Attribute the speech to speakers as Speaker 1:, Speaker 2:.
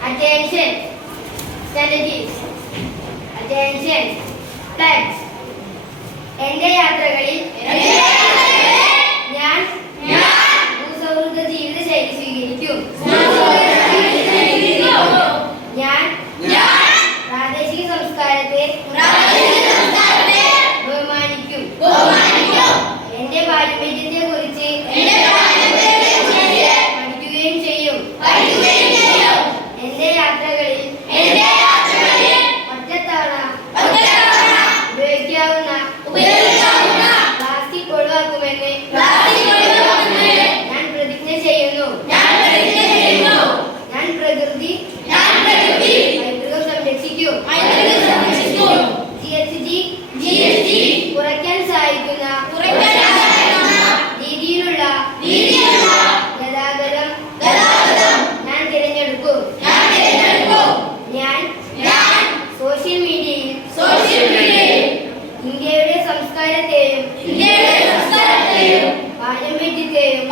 Speaker 1: Attention. Strategies. Attention. Plans. എന്റെ യാത്രകളിൽ ഞാൻ ഭൂസൗഹൃദ ജീവിത ശൈലി സ്വീകരിക്കും കുറയ്ക്കാൻ സഹായിക്കുന്ന രീതിയിലുള്ള ഗതാഗതം ഞാൻ തിരഞ്ഞെടുക്കും. ഞാൻ സോഷ്യൽ മീഡിയയിൽ ഇന്ത്യയുടെ സംസ്കാരത്തെയും പാരമ്പര്യത്തെയും